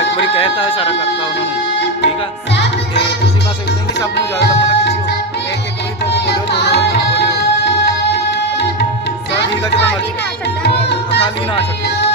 ਇੱਕ ਵਾਰੀ ਕਹਿਤਾ ਇਸ਼ਾਰਾ ਕਰਤਾ ਉਹਨਾਂ ਨੂੰ। ਠੀਕ ਆ? ਤੇ ਤੁਸੀਂ ਬਸ ਇਦਾਂ ਹੀ ਸਭ ਨੂੰ ਜ਼ਿਆਦਾ ਲੰਮਾ ਨਾ ਖਿੱਚਿਓ ਇੱਕ ਇੱਕ ਵਾਰੀ ਤੋਂ ਬੋਲਿਓ ਦੋ ਦੋ ਵਾਰੀ ਨਾ ਬੋਲਿਓ। ਚਲ ਠੀਕ ਆ ਜਿੱਦਾਂ ਮਰਜ਼ੀ। ਖਾਲੀ ਨਾ ਛੱਡੋ।